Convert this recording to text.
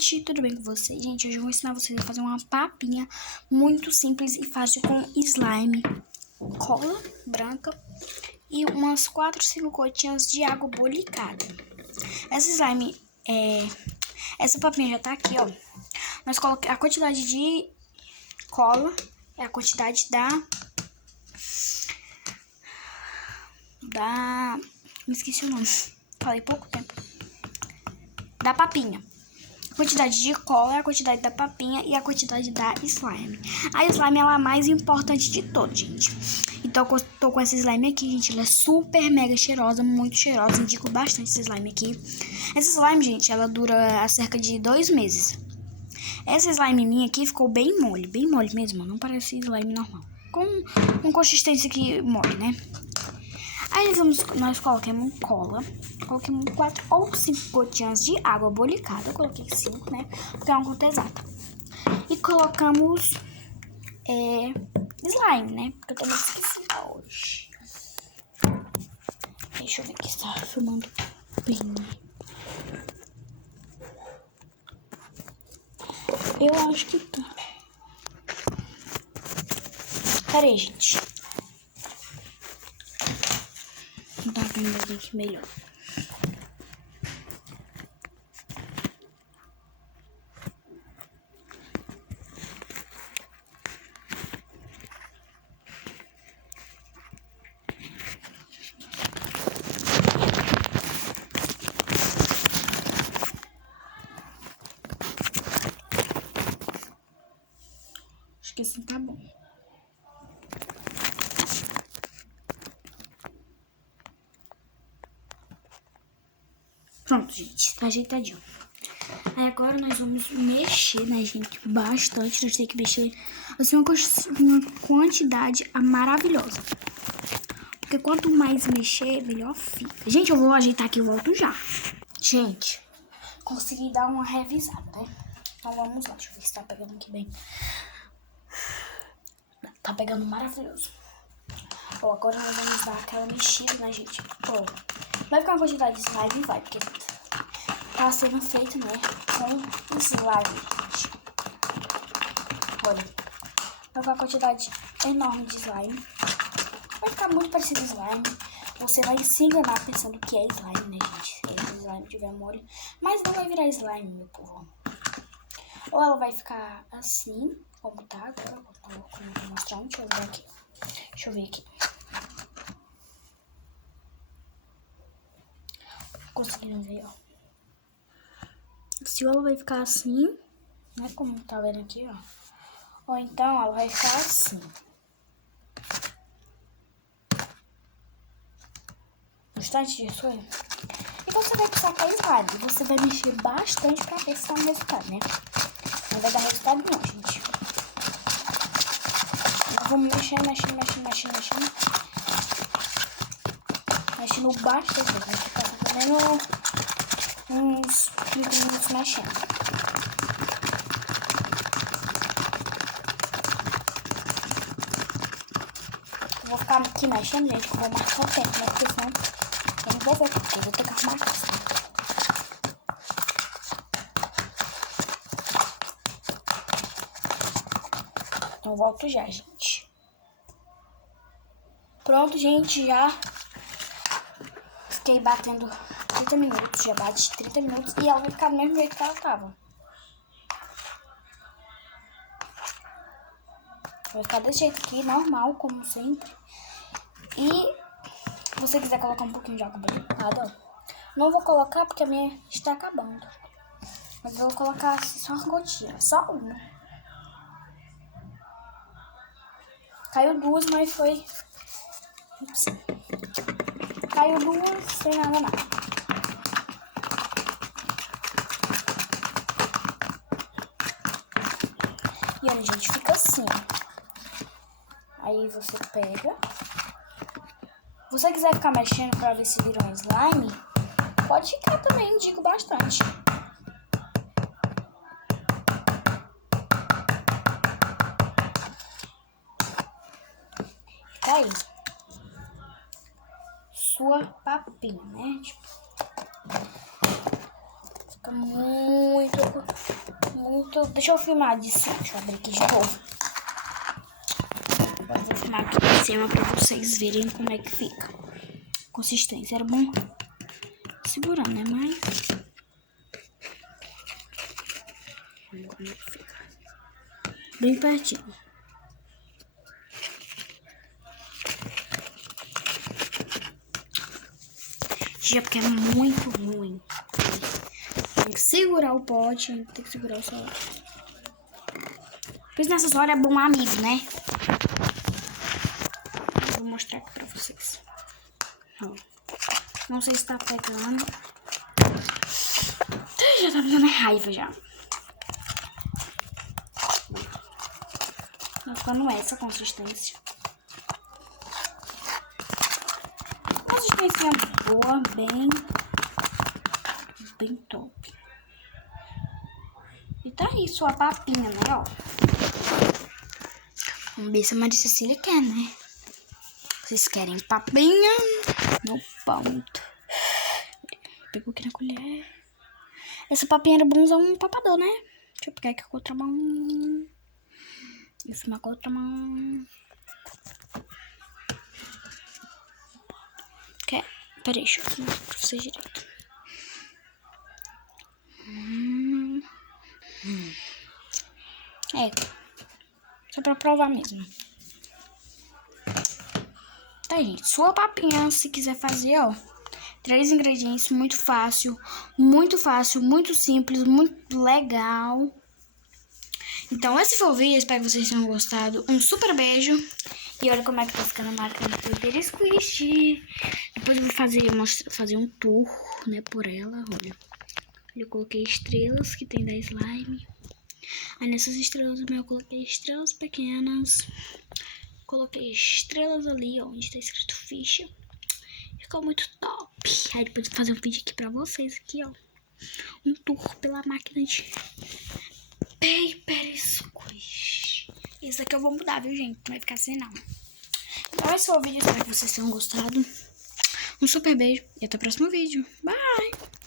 gente, tudo bem com vocês? Gente, hoje eu vou ensinar vocês a fazer uma papinha muito simples e fácil com slime, cola branca e umas 4, 5 gotinhas de água bolicada. Essa papinha já tá aqui, ó. Nós colocamos a quantidade de cola, é a quantidade me esqueci o nome, falei pouco tempo. Da papinha. A quantidade de cola, a quantidade da papinha e a quantidade da slime. A slime ela é a mais importante de todas, gente. Então eu tô com essa slime aqui, gente. Ela é super mega cheirosa, muito cheirosa. Indico bastante essa slime aqui. Essa slime, gente, ela dura cerca de 2 meses. Essa slime minha aqui ficou bem mole mesmo. Não parece slime normal. Com consistência que mole, né? Aí nós colocamos cola, coloquemos 4 ou 5 gotinhas de água bolicada, eu coloquei 5, né, porque é uma conta exata. E colocamos slime, né, porque eu também esqueci hoje. Deixa eu ver aqui se tá filmando bem. Eu acho que tá. Pera aí, gente. Vou dar uma aqui melhor. Acho que assim tá bom. Pronto, gente, tá ajeitadinho. Aí agora nós vamos mexer, né, gente, bastante. Nós temos que mexer assim uma quantidade maravilhosa. Porque quanto mais mexer, melhor fica. Gente, eu vou ajeitar aqui e volto já. Gente, consegui dar uma revisada, né? Então vamos lá, deixa eu ver se tá pegando aqui bem. Tá pegando maravilhoso. Ó, agora nós vamos dar aquela mexida, né, gente? Ó, vai ficar uma quantidade de slime, vai, porque tá sendo feito, né, com slime, gente. Olha, vai ficar uma quantidade enorme de slime. Vai ficar muito parecido slime. Você vai se enganar pensando que é slime, né, gente? Se slime tiver mole. Mas não vai virar slime, meu povo. Ou ela vai ficar assim, como tá agora. Como eu tô mostrando. Deixa eu ver aqui. Deixa eu ver aqui. Conseguindo ver, ó. Se ela vai ficar assim, né? Como tá vendo aqui, ó. Ou então ela vai ficar assim. Bastante disso, hein? E você vai precisar com a slime. Você vai mexer bastante pra ver se dá um resultado, né? Não vai dar resultado não, gente. Nós vamos mexendo. Mexendo bastante. A gente tá fazendo uns 30 minutos mexendo. Eu vou ficar aqui mexendo, gente, que eu vou marcar o tempo, né? Porque senão eu não vou ver, porque eu vou ter que arrumar isso. Então volto já, gente. Pronto, gente, já fiquei batendo 30 minutos, já bate 30 minutos e ela vai ficar do mesmo jeito que ela tava. Vai ficar desse jeito aqui, normal, como sempre. E se você quiser colocar um pouquinho de água bolicada, ó. Não vou colocar porque a minha está acabando. Mas eu vou colocar assim, só uma gotinha, só uma. Caiu 2, mas foi... Ups. Caiu 2 sem nada. E olha, gente, fica assim, ó. Aí você pega. Se você quiser ficar mexendo pra ver se vira um slime, pode ficar também, digo bastante. Fica aí. Sua papinha, né? Tipo, fica muito pouco. Muito... Deixa eu filmar de cima. Deixa eu abrir aqui de novo. Eu vou filmar aqui de cima pra vocês verem como é que fica. Consistência. Era bom segurando, né? Mas... Olha como é que fica. Bem pertinho. Já porque é muito ruim. Tem que segurar o pote, tem que segurar o celular. Por isso nessas horas é bom amigo, né? Vou mostrar aqui pra vocês. Ó. Não sei se tá pegando. Já tá me dando raiva já. Tá ficando essa consistência. Consistência boa, bem top. E tá aí sua papinha, né, ó. Vamos ver se a Maria Cecília quer, né? Vocês querem papinha no ponto. Pegou aqui na colher. Essa papinha era bom usar um papador, né? Deixa eu pegar aqui com a outra mão. E filmar com a outra mão. Quer? Peraí, deixa eu filmar pra vocês direito. É. Só pra provar mesmo. Tá, gente. Sua papinha, se quiser fazer, ó. 3 ingredientes, muito fácil, muito simples, muito legal. Então, esse foi o vídeo, espero que vocês tenham gostado. Um super beijo. E olha como é que tá ficando a marca do Paper Squish. Depois eu vou fazer um tour, né, por ela, olha. Eu coloquei estrelas que tem da slime. Aí nessas estrelas eu coloquei estrelas pequenas. Coloquei estrelas ali, ó, onde tá escrito ficha. Ficou muito top. Aí depois eu vou fazer um vídeo aqui pra vocês, aqui, ó. Um tour pela máquina de Paper Squish. Esse aqui eu vou mudar, viu, gente? Não vai ficar assim, não. Então esse foi o vídeo, espero que vocês tenham gostado. Um super beijo e até o próximo vídeo. Bye!